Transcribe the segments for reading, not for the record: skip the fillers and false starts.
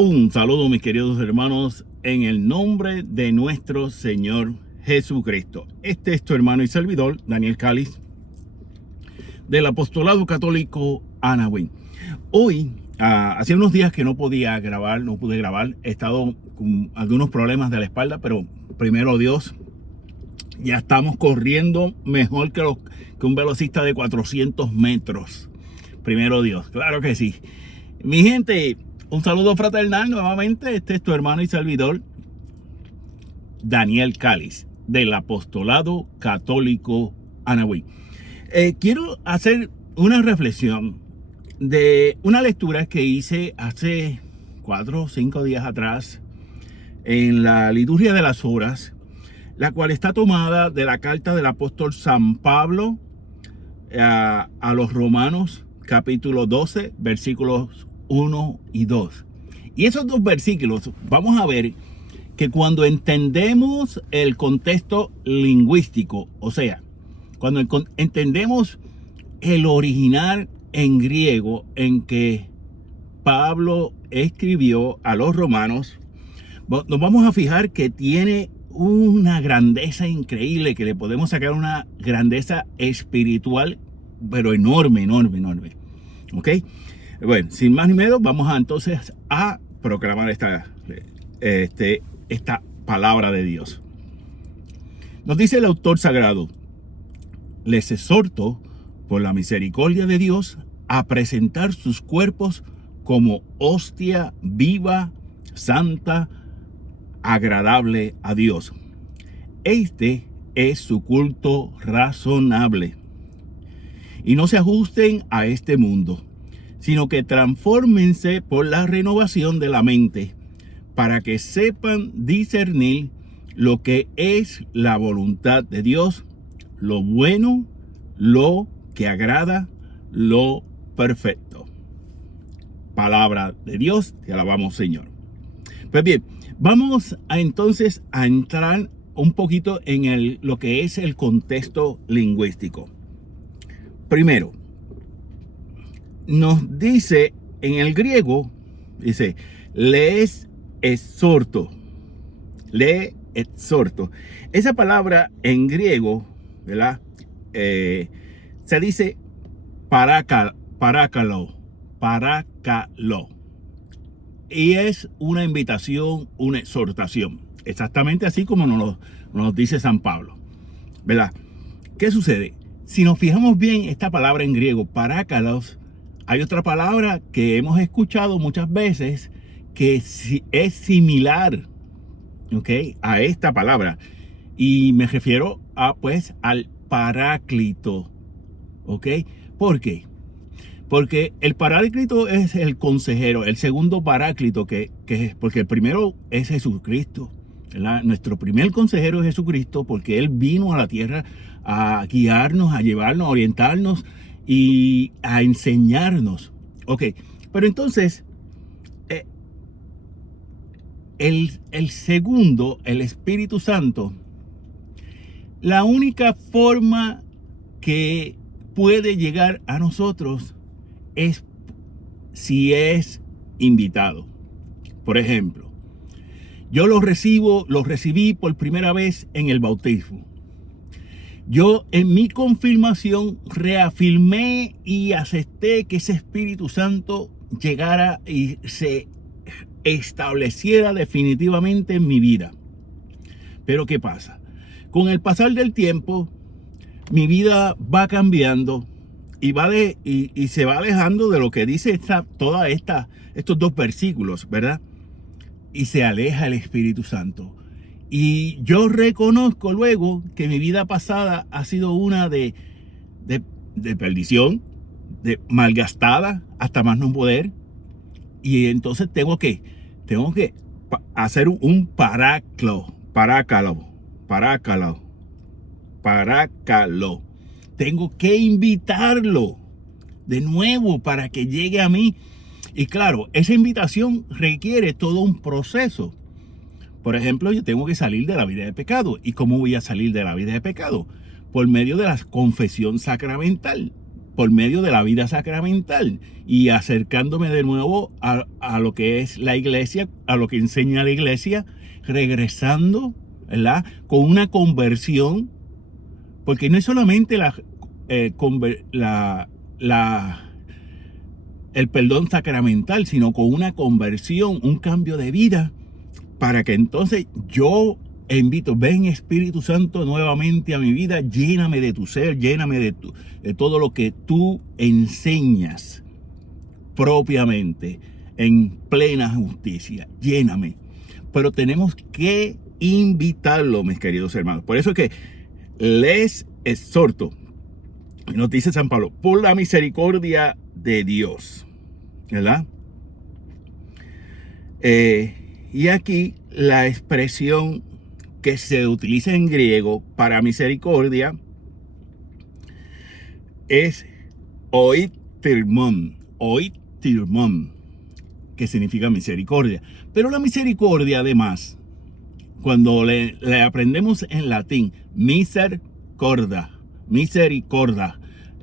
Un saludo, mis queridos hermanos, en el nombre de nuestro Señor Jesucristo. Este es tu hermano y servidor, Daniel Cáliz, del Apostolado Católico Anahuín. Hoy, hace unos días que no pude grabar, he estado con algunos problemas de la espalda, pero primero Dios, ya estamos corriendo mejor que un velocista de 400 metros. Primero Dios, claro que sí. Mi gente, un saludo fraternal nuevamente. Este es tu hermano y servidor, Daniel Cáliz, del Apostolado Católico Anahuín. Quiero hacer una reflexión de una lectura que hice hace 4 o 5 días atrás en la liturgia de las horas, la cual está tomada de la carta del apóstol San Pablo a los Romanos, capítulo 12, versículos 1 y 2. Y esos dos versículos, vamos a ver que cuando entendemos el contexto lingüístico, o sea, cuando entendemos el original en griego en que Pablo escribió a los romanos, nos vamos a fijar que tiene una grandeza increíble, que le podemos sacar una grandeza espiritual, pero enorme. ¿Ok? Bueno, sin más ni menos, vamos entonces a proclamar esta palabra de Dios. Nos dice el autor sagrado: les exhorto por la misericordia de Dios a presentar sus cuerpos como hostia viva, santa, agradable a Dios. Este es su culto razonable. Y no se ajusten a este mundo, sino que transfórmense por la renovación de la mente, para que sepan discernir lo que es la voluntad de Dios, lo bueno, lo que agrada, lo perfecto. Palabra de Dios, te alabamos, Señor. Pues bien, vamos entonces a entrar un poquito en lo que es el contexto lingüístico. Primero, nos dice en el griego, dice, les exhorto. Esa palabra en griego, ¿verdad? Se dice parákalo. Y es una invitación, una exhortación. Exactamente así como nos dice San Pablo, ¿verdad? ¿Qué sucede? Si nos fijamos bien, esta palabra en griego, parákalos, hay otra palabra que hemos escuchado muchas veces que es similar, ¿ok?, a esta palabra. Y me refiero al paráclito, ¿ok? ¿Por qué? Porque el paráclito es el consejero, el segundo paráclito, que es porque el primero es Jesucristo, ¿verdad? Nuestro primer consejero es Jesucristo, porque Él vino a la tierra a guiarnos, a llevarnos, a orientarnos y a enseñarnos. Ok, pero entonces, el segundo, el Espíritu Santo, la única forma que puede llegar a nosotros es si es invitado. Por ejemplo, yo lo recibí por primera vez en el bautismo. Yo en mi confirmación reafirmé y acepté que ese Espíritu Santo llegara y se estableciera definitivamente en mi vida. Pero ¿qué pasa? Con el pasar del tiempo, mi vida va cambiando y se va alejando de lo que dice estos dos versículos, ¿verdad? Y se aleja el Espíritu Santo. Y yo reconozco luego que mi vida pasada ha sido una de perdición, de malgastada, hasta más no poder. Y entonces tengo que hacer un parácalo. Tengo que invitarlo de nuevo para que llegue a mí. Y claro, esa invitación requiere todo un proceso. Por ejemplo, yo tengo que salir de la vida de pecado. ¿Y cómo voy a salir de la vida de pecado? Por medio de la confesión sacramental. por medio de la vida sacramental y acercándome de nuevo a lo que es la iglesia, a lo que enseña la iglesia, regresando, ¿verdad?, con una conversión, porque no es solamente el perdón sacramental, sino con una conversión, un cambio de vida, para que entonces yo invito, ven Espíritu Santo nuevamente a mi vida, lléname de tu ser, lléname de todo lo que tú enseñas propiamente, en plena justicia, lléname. Pero tenemos que invitarlo, mis queridos hermanos. Por eso es que les exhorto, nos dice San Pablo, por la misericordia de Dios, ¿verdad? Y aquí la expresión que se utiliza en griego para misericordia es oitirmon, que significa misericordia. Pero la misericordia, además, cuando le aprendemos en latín, misericordia,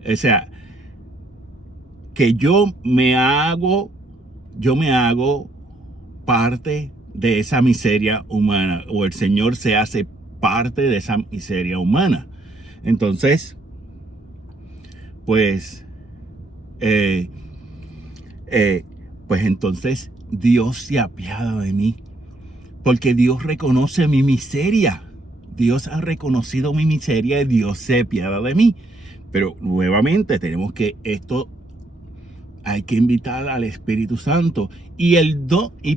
o sea, que yo me hago parte de esa miseria humana, o el Señor se hace parte de esa miseria humana. Entonces, pues entonces Dios se apiada de mí, porque Dios reconoce mi miseria. Dios ha reconocido mi miseria y Dios se apiada de mí. Pero nuevamente tenemos que hay que invitar al Espíritu Santo. Y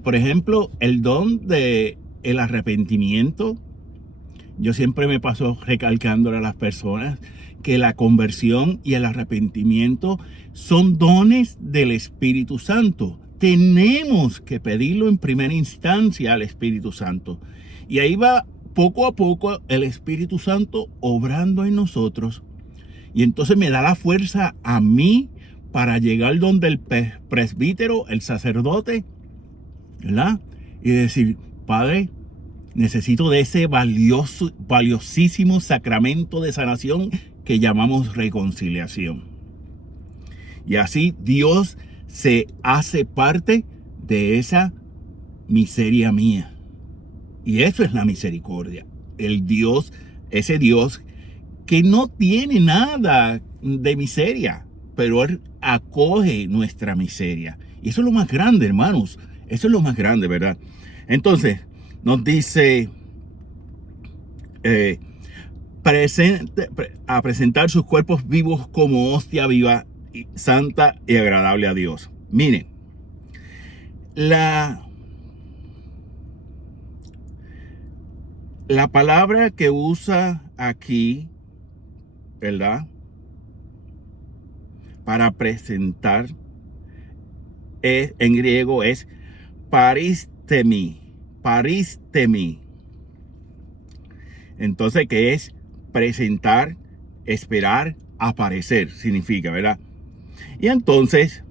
por ejemplo, el don de el arrepentimiento, yo siempre me paso recalcándole a las personas que la conversión y el arrepentimiento son dones del Espíritu Santo. Tenemos que pedirlo en primera instancia al Espíritu Santo. Y ahí va poco a poco el Espíritu Santo obrando en nosotros. Y entonces me da la fuerza a mí para llegar donde el presbítero, el sacerdote, ¿verdad? Y decir, Padre, necesito de ese valiosísimo sacramento de sanación que llamamos reconciliación. Y así Dios se hace parte de esa miseria mía. Y eso es la misericordia. Ese Dios que no tiene nada de miseria, pero Él acoge nuestra miseria. Y eso es lo más grande, hermanos. Eso es lo más grande, ¿verdad? Entonces, nos dice a presentar sus cuerpos vivos como hostia viva, santa y agradable a Dios. Miren, la palabra que usa aquí, ¿verdad?, para presentar en griego es paristemi. Entonces, ¿qué es? Presentar, esperar, aparecer, significa, ¿verdad? Y entonces,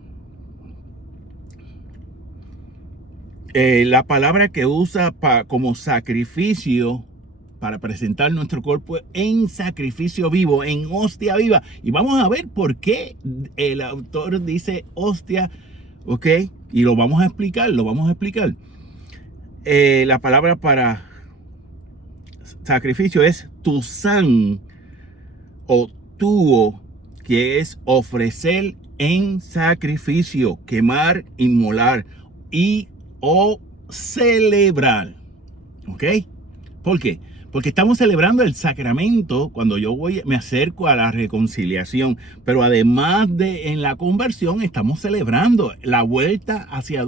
la palabra que usa como sacrificio, para presentar nuestro cuerpo en sacrificio vivo, en hostia viva. Y vamos a ver por qué el autor dice hostia, ¿ok? Y lo vamos a explicar, la palabra para sacrificio es tusan o tuo, que es ofrecer en sacrificio, quemar, inmolar o celebrar. ¿Ok? ¿Por qué? Porque estamos celebrando el sacramento cuando me acerco a la reconciliación. Pero además de en la conversión, estamos celebrando la vuelta hacia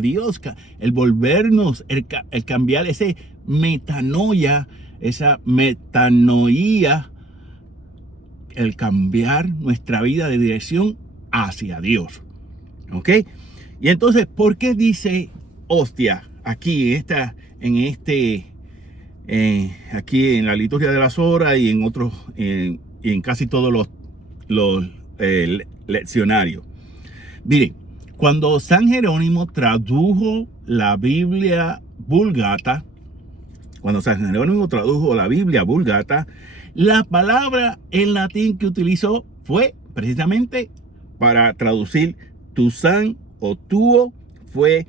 Dios, el volvernos, el cambiar esa metanoia, el cambiar nuestra vida de dirección hacia Dios. ¿Ok? Y entonces, ¿por qué dice hostia aquí aquí en la liturgia de las horas y en otros, y en casi todos los leccionarios? Miren, cuando San Jerónimo tradujo la Biblia Vulgata, la palabra en latín que utilizó fue precisamente para traducir Tuzán o tuo fue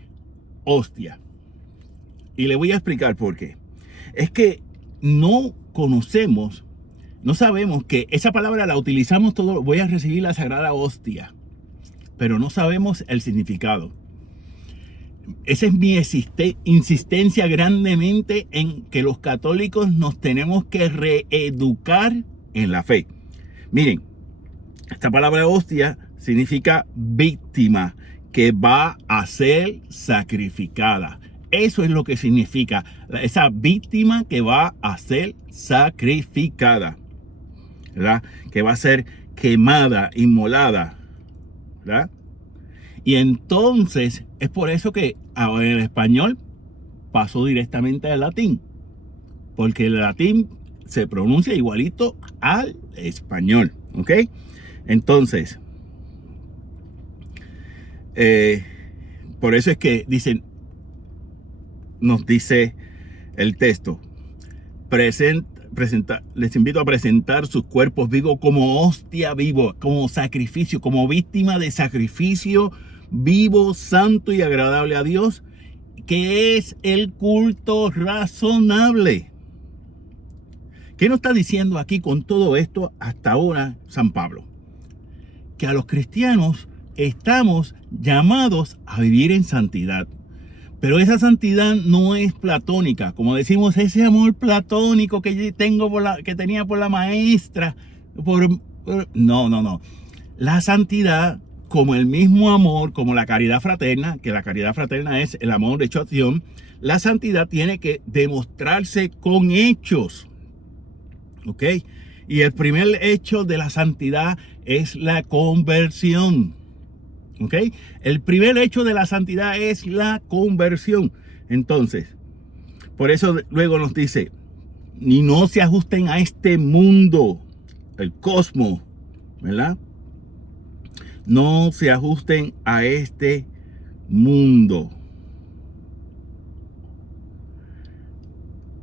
hostia. Y le voy a explicar por qué. Es que no conocemos, no sabemos que esa palabra la utilizamos todo, voy a recibir la sagrada hostia, pero no sabemos el significado. Esa es mi insistencia grandemente en que los católicos nos tenemos que reeducar en la fe. Miren, esta palabra hostia significa víctima que va a ser sacrificada. Eso es lo que significa, esa víctima que va a ser sacrificada, ¿verdad? Que va a ser quemada, inmolada, ¿verdad? Y entonces es por eso que ahora el español pasó directamente al latín, porque el latín se pronuncia igualito al español, ¿ok? Entonces, por eso es que nos dice el texto, les invito a presentar sus cuerpos vivos como hostia vivo, como sacrificio, como víctima de sacrificio vivo, santo y agradable a Dios, que es el culto razonable. ¿Qué nos está diciendo aquí con todo esto hasta ahora San Pablo? Que a los cristianos estamos llamados a vivir en santidad. Pero esa santidad no es platónica, como decimos, ese amor platónico que tengo que tenía por la maestra. No. La santidad, como el mismo amor, como la caridad fraterna, que la caridad fraterna es el amor hecho acción, la santidad tiene que demostrarse con hechos. ¿Ok? Y el primer hecho de la santidad es la conversión. ¿Ok? El primer hecho de la santidad es la conversión. Entonces, por eso luego nos dice, ni no se ajusten a este mundo, el cosmos, ¿verdad? No se ajusten a este mundo.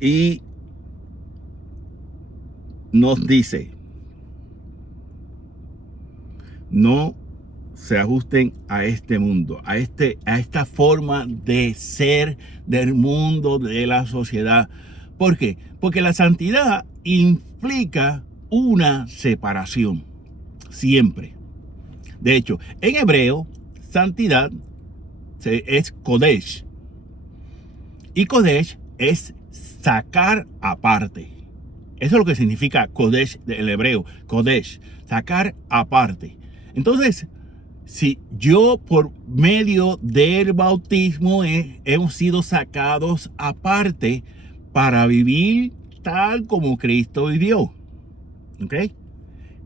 Y nos dice, no se ajusten a este mundo, a esta forma de ser del mundo, de la sociedad. ¿Por qué? Porque la santidad implica una separación, siempre. De hecho, en hebreo, santidad es kodesh. Y kodesh es sacar aparte. Eso es lo que significa kodesh del hebreo. Kodesh, sacar aparte. Entonces, si yo por medio del bautismo hemos sido sacados aparte para vivir tal como Cristo vivió. ¿Ok?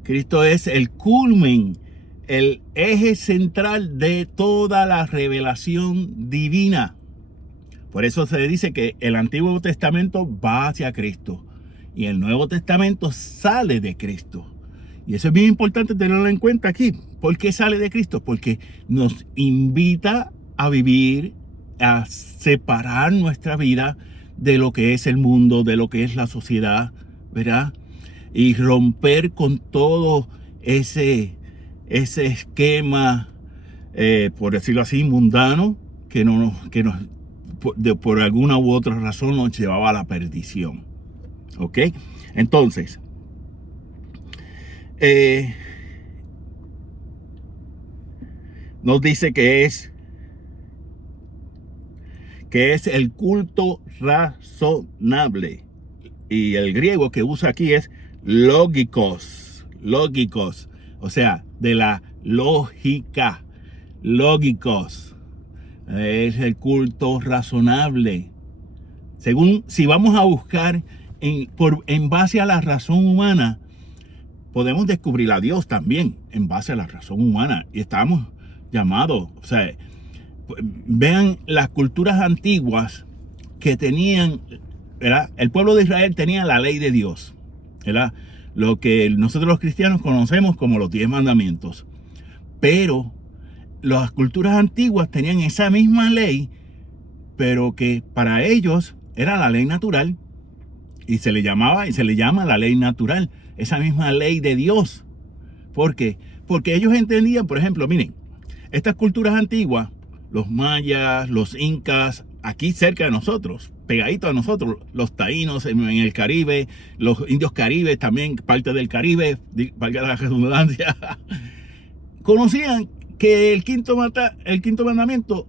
Cristo es el culmen, el eje central de toda la revelación divina. Por eso se dice que el Antiguo Testamento va hacia Cristo y el Nuevo Testamento sale de Cristo. Y eso es bien importante tenerlo en cuenta aquí. ¿Por qué sale de Cristo? Porque nos invita a vivir, a separar nuestra vida de lo que es el mundo, de lo que es la sociedad, ¿verdad? Y romper con todo ese esquema, por decirlo así, mundano, que por alguna u otra razón nos llevaba a la perdición. ¿Ok? Entonces, nos dice que es el culto razonable. Y el griego que usa aquí es lógicos, o sea, de la lógica, lógicos. Es el culto razonable. Si vamos a buscar en base a la razón humana, podemos descubrir a Dios también en base a la razón humana. Y estamos llamados, o sea, vean las culturas antiguas que tenían, ¿verdad? El pueblo de Israel tenía la ley de Dios, ¿verdad? Lo que nosotros los cristianos conocemos como los 10 mandamientos. Pero las culturas antiguas tenían esa misma ley, pero que para ellos era la ley natural. Y se le llama la ley natural, esa misma ley de Dios. ¿Por qué? Porque ellos entendían, por ejemplo, miren, estas culturas antiguas, los mayas, los incas, aquí cerca de nosotros, pegadito a nosotros, los taínos en el Caribe, los indios caribes también, parte del Caribe, valga la redundancia, conocían que el quinto mandamiento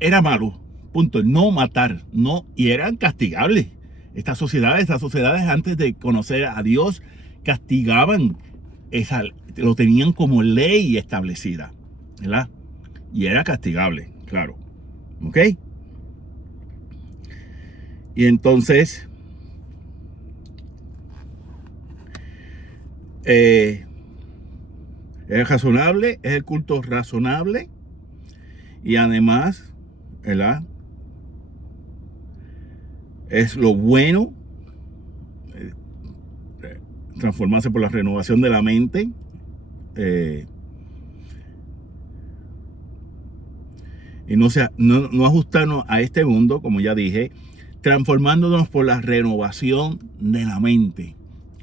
era malo, punto, no matar, no, y eran castigables. Estas sociedades antes de conocer a Dios castigaban, lo tenían como ley establecida, ¿verdad? Y era castigable, claro, ¿ok? Y entonces, es razonable, es el culto razonable, y además, ¿verdad? Es lo bueno, transformarse por la renovación de la mente, y no ajustarnos a este mundo, como ya dije, transformándonos por la renovación de la mente.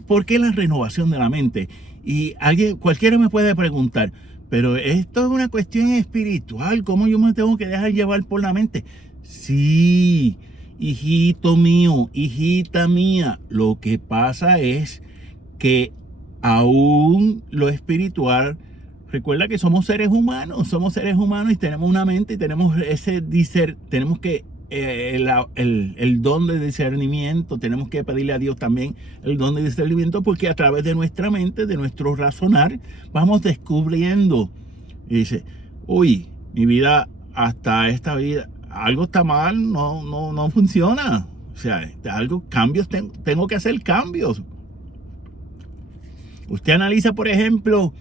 ¿Por qué la renovación de la mente? Y cualquiera me puede preguntar, pero esto es una cuestión espiritual, ¿cómo yo me tengo que dejar llevar por la mente? Sí, hijito mío, hijita mía, lo que pasa es que aún lo espiritual, recuerda que somos seres humanos y tenemos una mente y tenemos tenemos que el don de discernimiento, tenemos que pedirle a Dios también el don de discernimiento, porque a través de nuestra mente, de nuestro razonar, vamos descubriendo. Y dice, uy, mi vida, hasta esta vida, algo está mal, no funciona. O sea, cambios, tengo que hacer cambios. Usted analiza, por ejemplo,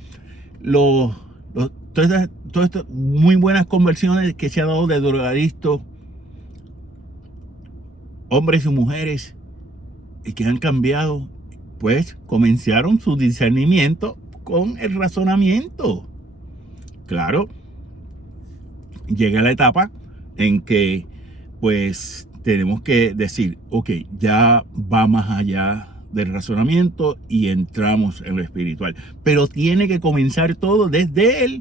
todas estas muy buenas conversiones que se ha dado de drogadictos, hombres y mujeres, y que han cambiado, pues comenzaron su discernimiento con el razonamiento. Claro, llega la etapa en que pues tenemos que decir, ok, ya va más allá del razonamiento y entramos en lo espiritual. Pero tiene que comenzar todo desde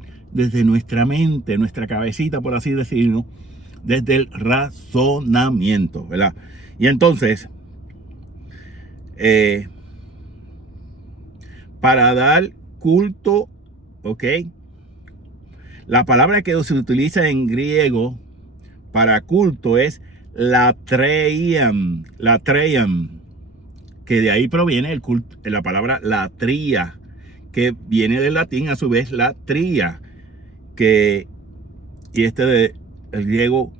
nuestra mente, nuestra cabecita, por así decirlo, desde el razonamiento, ¿verdad? Y entonces, para dar culto, ¿ok? La palabra que se utiliza en griego para culto es latreian, que de ahí proviene el culto, la palabra latría, que viene del latín a su vez latría, el griego,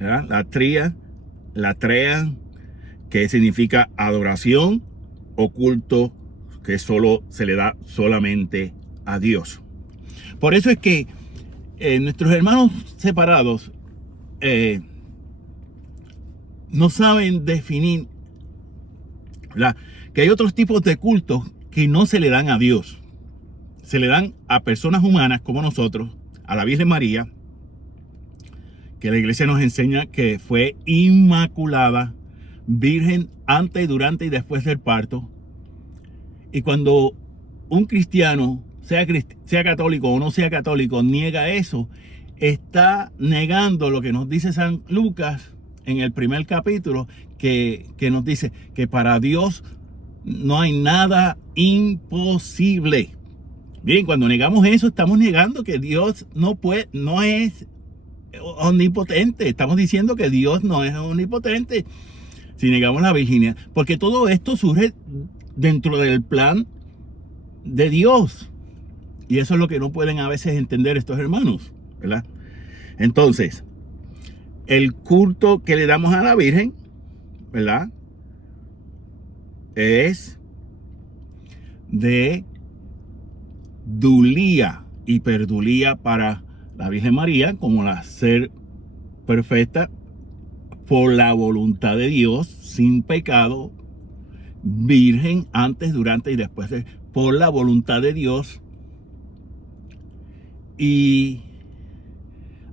¿verdad? Latrean, que significa adoración o culto que solo se le da solamente a Dios. Por eso es que nuestros hermanos separados no saben definir, ¿verdad? Que hay otros tipos de cultos que no se le dan a Dios. Se le dan a personas humanas como nosotros, a la Virgen María, que la iglesia nos enseña que fue inmaculada, virgen antes, durante y después del parto. Y cuando un cristiano, sea católico o no sea católico, niega eso, está negando lo que nos dice San Lucas en el primer capítulo, que nos dice que para Dios no hay nada imposible. Bien, cuando negamos eso, estamos negando que Dios no es omnipotente. Estamos diciendo que Dios no es omnipotente si negamos la virginidad, porque todo esto surge dentro del plan de Dios, y eso es lo que no pueden a veces entender estos hermanos, ¿verdad? Entonces, el culto que le damos a la Virgen, ¿verdad?, es de dulía, hiperdulía para la Virgen María como la ser perfecta por la voluntad de Dios, sin pecado, virgen antes, durante y después por la voluntad de Dios, y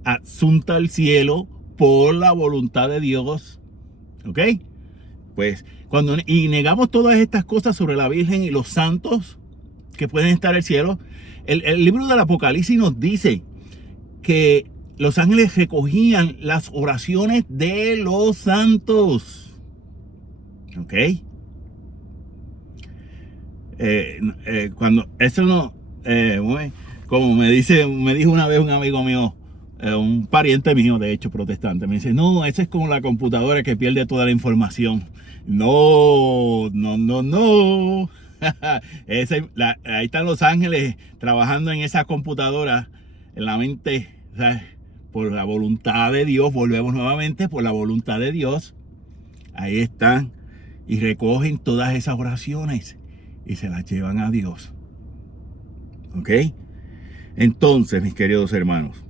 asunta al cielo por la voluntad de Dios, ¿ok? pues cuando y negamos todas estas cosas sobre la Virgen y los santos que pueden estar en el cielo, el libro del Apocalipsis nos dice que los ángeles recogían las oraciones de los santos. ¿Ok? Cuando eso no, como me dijo una vez un amigo mío, un pariente mío, de hecho protestante, me dice, no, eso es como la computadora que pierde toda la información. No, no, no, no. Ahí están los ángeles trabajando en esa computadora, en la mente, ¿sabes? Por la voluntad de Dios, volvemos nuevamente, por la voluntad de Dios. Ahí están y recogen todas esas oraciones y se las llevan a Dios. ¿Ok? Entonces, mis queridos hermanos,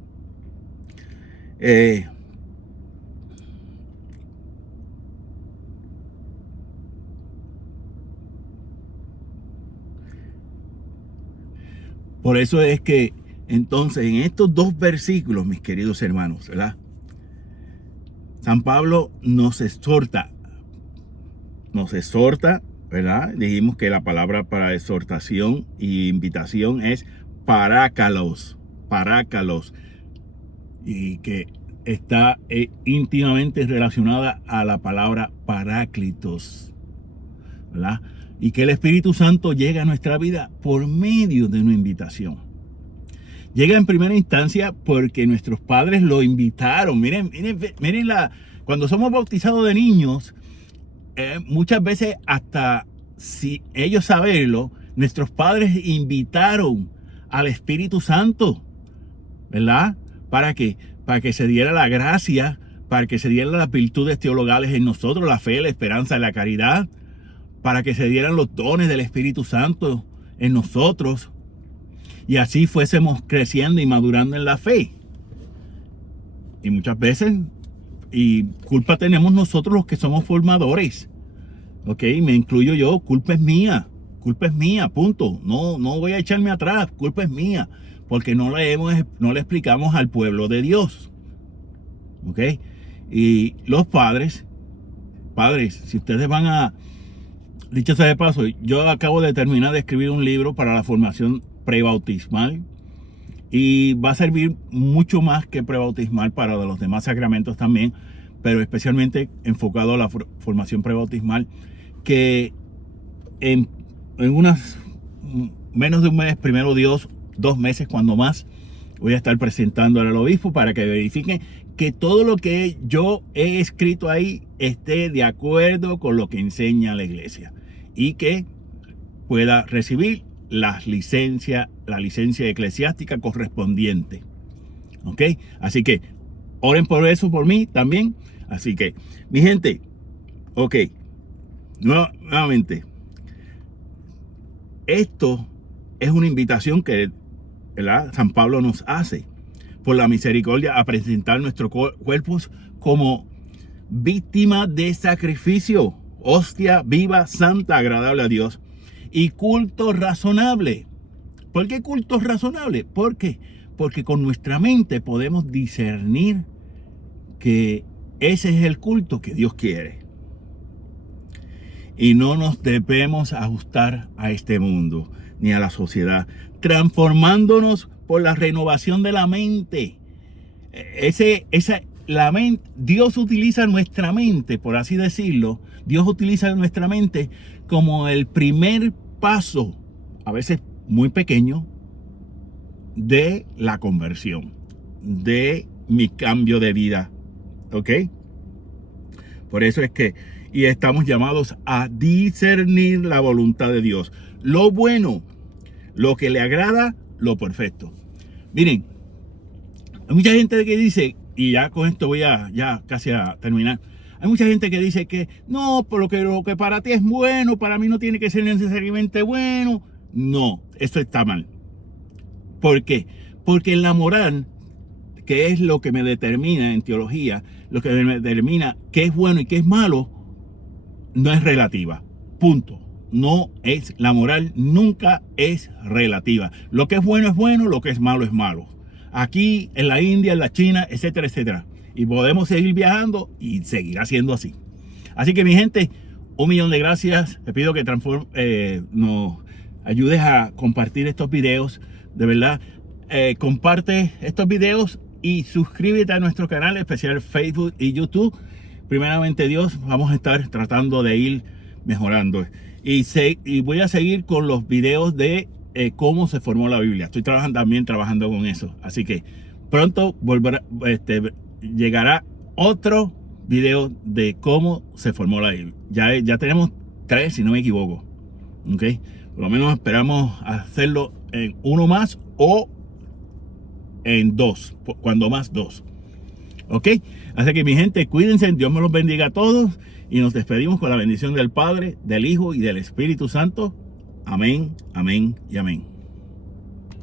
por eso es que entonces en estos dos versículos, mis queridos hermanos, ¿verdad? San Pablo nos exhorta, ¿verdad? Dijimos que la palabra para exhortación y invitación es parákalos, y que está íntimamente relacionada a la palabra paráclitos, ¿verdad? Y que el Espíritu Santo llega a nuestra vida por medio de una invitación. Llega en primera instancia porque nuestros padres lo invitaron. Miren cuando somos bautizados de niños, muchas veces hasta si ellos saberlo, nuestros padres invitaron al Espíritu Santo, ¿verdad? ¿Para qué? Para que se diera la gracia, para que se dieran las virtudes teologales en nosotros, la fe, la esperanza y la caridad, para que se dieran los dones del Espíritu Santo en nosotros y así fuésemos creciendo y madurando en la fe. Y muchas veces, y culpa tenemos nosotros los que somos formadores, ¿ok? Me incluyo yo, culpa es mía, punto. No voy a echarme atrás, culpa es mía, porque no le explicamos al pueblo de Dios, ¿ok? Y los padres, si ustedes van a, dicho sea de paso, yo acabo de terminar de escribir un libro para la formación prebautismal y va a servir mucho más que prebautismal para los demás sacramentos también, pero especialmente enfocado a la formación prebautismal, que en unas menos de un mes, primero Dios, 2 meses cuando más, voy a estar presentando al obispo para que verifiquen que todo lo que yo he escrito ahí esté de acuerdo con lo que enseña la iglesia y que pueda recibir la licencia eclesiástica correspondiente. ¿Ok? Así que oren por eso, por mí también. Así que, mi gente, ok, nuevamente, esto es una invitación que, ¿verdad?, San Pablo nos hace por la misericordia a presentar nuestros cuerpos como víctima de sacrificio, hostia viva, santa, agradable a Dios y culto razonable. ¿Por qué culto razonable? ¿Por qué? Porque con nuestra mente podemos discernir que ese es el culto que Dios quiere. Y no nos debemos ajustar a este mundo ni a la sociedad, transformándonos por la renovación de la mente. La mente, Dios utiliza nuestra mente, por así decirlo. Dios utiliza nuestra mente como el primer paso, a veces muy pequeño, de la conversión, de mi cambio de vida. ¿Ok? Por eso es que y estamos llamados a discernir la voluntad de Dios, lo bueno, lo que le agrada, lo perfecto. Miren, hay mucha gente que dice, y ya con esto voy ya casi a terminar, hay mucha gente que dice que no, por lo que para ti es bueno, para mí no tiene que ser necesariamente bueno. No, eso está mal. ¿Por qué? Porque en la moral, que es lo que me determina en teología, lo que me determina qué es bueno y qué es malo, no es relativa. Punto. No es, la moral nunca es relativa. Lo que es bueno, lo que es malo. Aquí, en la India, en la China, etcétera, etcétera. Y podemos seguir viajando y seguirá siendo así. Así que mi gente, 1.000.000 de gracias. Te pido que nos ayudes a compartir estos videos. De verdad, comparte estos videos y suscríbete a nuestro canal, especial Facebook y YouTube. Primeramente Dios, vamos a estar tratando de ir mejorando. Y voy a seguir con los videos de cómo se formó la Biblia. Estoy trabajando con eso. Así que pronto llegará otro video de cómo se formó la Biblia. Ya tenemos 3, si no me equivoco. ¿Ok? Por lo menos esperamos hacerlo en uno más o en 2, cuando más 2. ¿Ok? Así que mi gente, cuídense, Dios me los bendiga a todos y nos despedimos con la bendición del Padre, del Hijo y del Espíritu Santo. Amén, amén y amén.